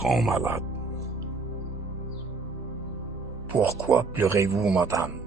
grand malade. Pourquoi pleurez-vous, madame?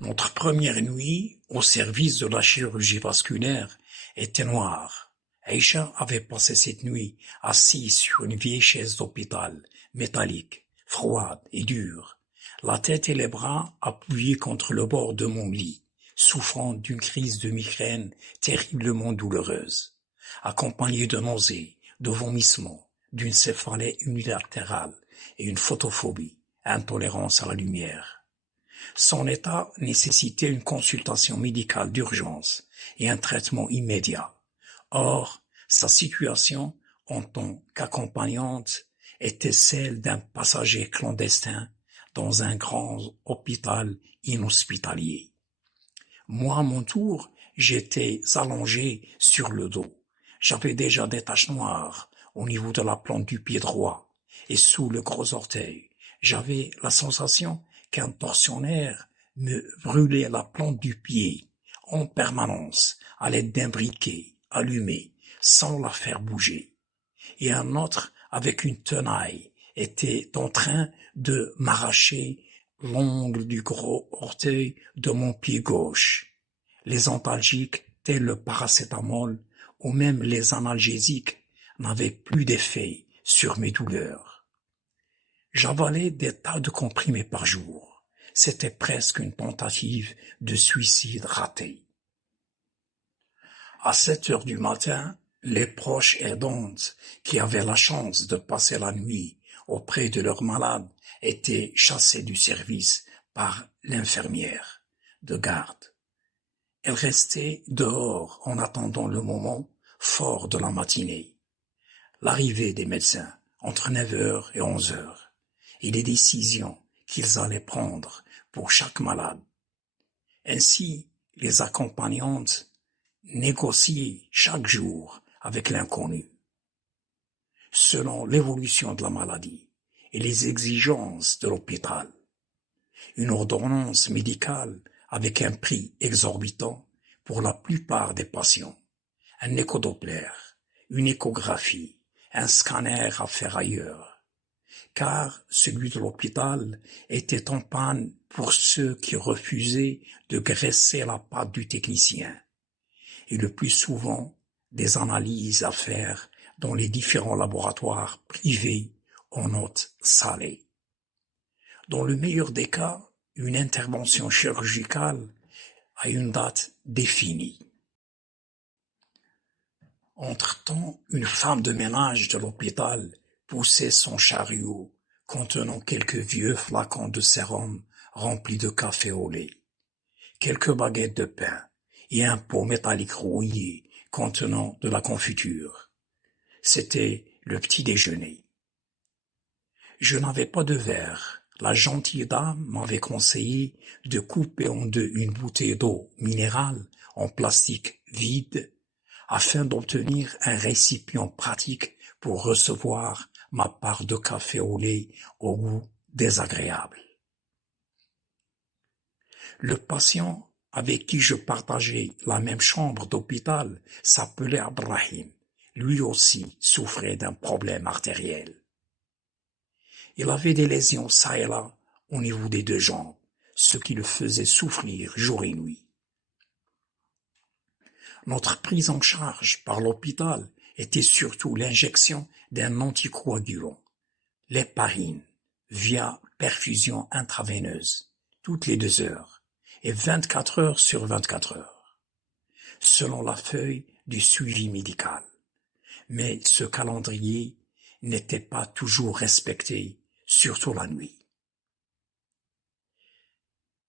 Notre première nuit au service de la chirurgie vasculaire était noire. Aïcha avait passé cette nuit assise sur une vieille chaise d'hôpital, métallique, froide et dure, la tête et les bras appuyés contre le bord de mon lit, souffrant d'une crise de migraine terriblement douloureuse, accompagnée de nausées, de vomissements, d'une céphalée unilatérale et une photophobie, intolérance à la lumière. Son état nécessitait une consultation médicale d'urgence et un traitement immédiat. Or, sa situation en tant qu'accompagnante était celle d'un passager clandestin dans un grand hôpital inhospitalier. Moi, à mon tour, j'étais allongé sur le dos. J'avais déjà des taches noires au niveau de la plante du pied droit et sous le gros orteil. J'avais la sensation qu'un tortionnaire me brûlait la plante du pied en permanence à l'aide d'un briquet allumé sans la faire bouger. Et un autre, avec une tenaille, était en train de m'arracher l'ongle du gros orteil de mon pied gauche. Les antalgiques, tels le paracétamol ou même les analgésiques, n'avaient plus d'effet sur mes douleurs. J'avalais des tas de comprimés par jour. C'était presque une tentative de suicide ratée. À 7 heures du matin, les proches aidantes qui avaient la chance de passer la nuit auprès de leurs malades étaient chassées du service par l'infirmière de garde. Elles restaient dehors en attendant le moment fort de la matinée, l'arrivée des médecins entre 9 heures et 11 heures, et les décisions qu'ils allaient prendre pour chaque malade. Ainsi, les accompagnantes négociaient chaque jour avec l'inconnu, selon l'évolution de la maladie et les exigences de l'hôpital. Une ordonnance médicale avec un prix exorbitant pour la plupart des patients, un échodoppler, une échographie, un scanner à faire ailleurs, car celui de l'hôpital était en panne pour ceux qui refusaient de graisser la patte du technicien, et le plus souvent des analyses à faire dans les différents laboratoires privés en notes salées. Dans le meilleur des cas, une intervention chirurgicale à une date définie. Entre-temps, une femme de ménage de l'hôpital poussait son chariot contenant quelques vieux flacons de sérum remplis de café au lait, quelques baguettes de pain et un pot métallique rouillé contenant de la confiture. C'était le petit déjeuner. Je n'avais pas de verre. La gentille dame m'avait conseillé de couper en deux une bouteille d'eau minérale en plastique vide afin d'obtenir un récipient pratique pour recevoir ma part de café au lait au goût désagréable. Le patient avec qui je partageais la même chambre d'hôpital s'appelait Abrahim. Lui aussi souffrait d'un problème artériel. Il avait des lésions çà et là au niveau des deux jambes, ce qui le faisait souffrir jour et nuit. Notre prise en charge par l'hôpital était surtout l'injection d'un anticoagulant, l'héparine, via perfusion intraveineuse, toutes les 2 heures, et 24 heures sur 24 heures, selon la feuille du suivi médical. Mais ce calendrier n'était pas toujours respecté, surtout la nuit.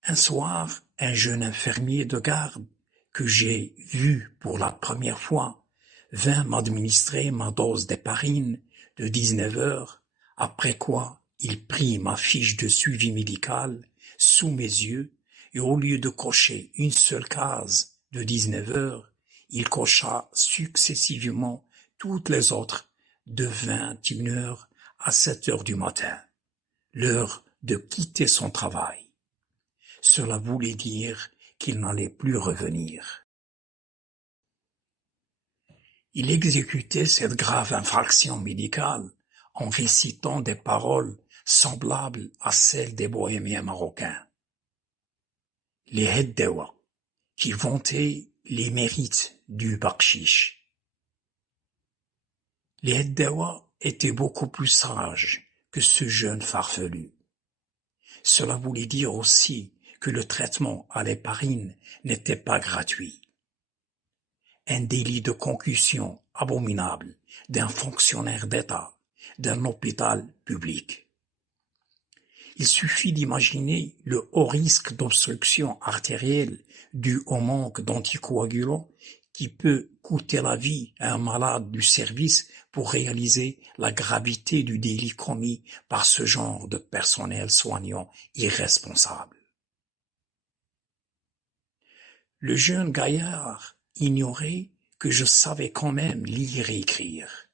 Un soir, un jeune infirmier de garde que j'ai vu pour la première fois vint m'administrer ma dose d'héparine de 19 heures, après quoi il prit ma fiche de suivi médical sous mes yeux et au lieu de cocher une seule case de 19 heures, il cocha successivement toutes les autres de 21 heures à 7 heures du matin, l'heure de quitter son travail. Cela voulait dire qu'il n'allait plus revenir. Il exécutait cette grave infraction médicale en récitant des paroles semblables à celles des bohémiens marocains. Les Heddewa, qui vantaient les mérites du bakshish. Les Heddewa étaient beaucoup plus sages que ce jeune farfelu. Cela voulait dire aussi que le traitement à l'héparine n'était pas gratuit. Un délit de concussion abominable d'un fonctionnaire d'État, d'un hôpital public. Il suffit d'imaginer le haut risque d'obstruction artérielle dû au manque d'anticoagulants qui peut coûter la vie à un malade du service pour réaliser la gravité du délit commis par ce genre de personnel soignant irresponsable. Le jeune gaillard ignorait que je savais quand même lire et écrire.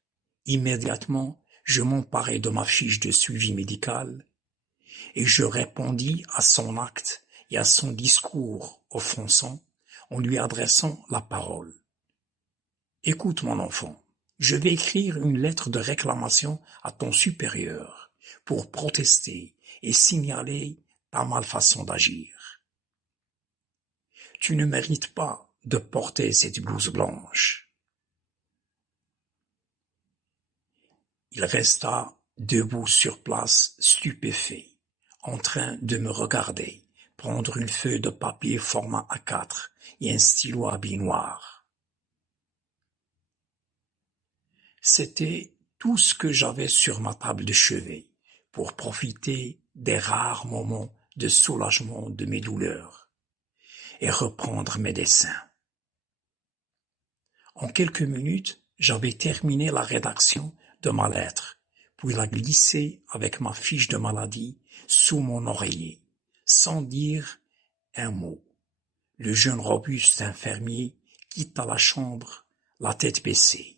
Immédiatement, je m'emparai de ma fiche de suivi médical et je répondis à son acte et à son discours offensant en lui adressant la parole. « Écoute mon enfant, je vais écrire une lettre de réclamation à ton supérieur pour protester et signaler ta malfaçon d'agir. Tu ne mérites pas de porter cette blouse blanche. » Il resta debout sur place, stupéfait, en train de me regarder, prendre une feuille de papier format A4 et un stylo à billes noires. C'était tout ce que j'avais sur ma table de chevet pour profiter des rares moments de soulagement de mes douleurs et reprendre mes dessins. En quelques minutes, j'avais terminé la rédaction de ma lettre, puis la glisser avec ma fiche de maladie sous mon oreiller, sans dire un mot. Le jeune robuste infirmier quitta la chambre, la tête baissée.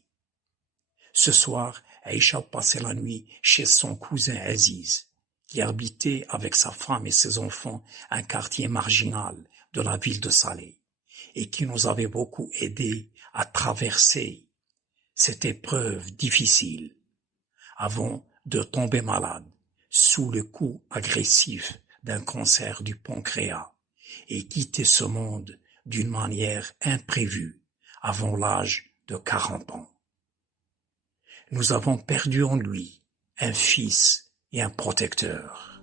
Ce soir, Aïcha passait la nuit chez son cousin Aziz, qui habitait avec sa femme et ses enfants un quartier marginal de la ville de Salé, et qui nous avait beaucoup aidés à traverser cette épreuve difficile, avant de tomber malade sous le coup agressif d'un cancer du pancréas et quitter ce monde d'une manière imprévue avant l'âge de 40 ans. Nous avons perdu en lui un fils et un protecteur.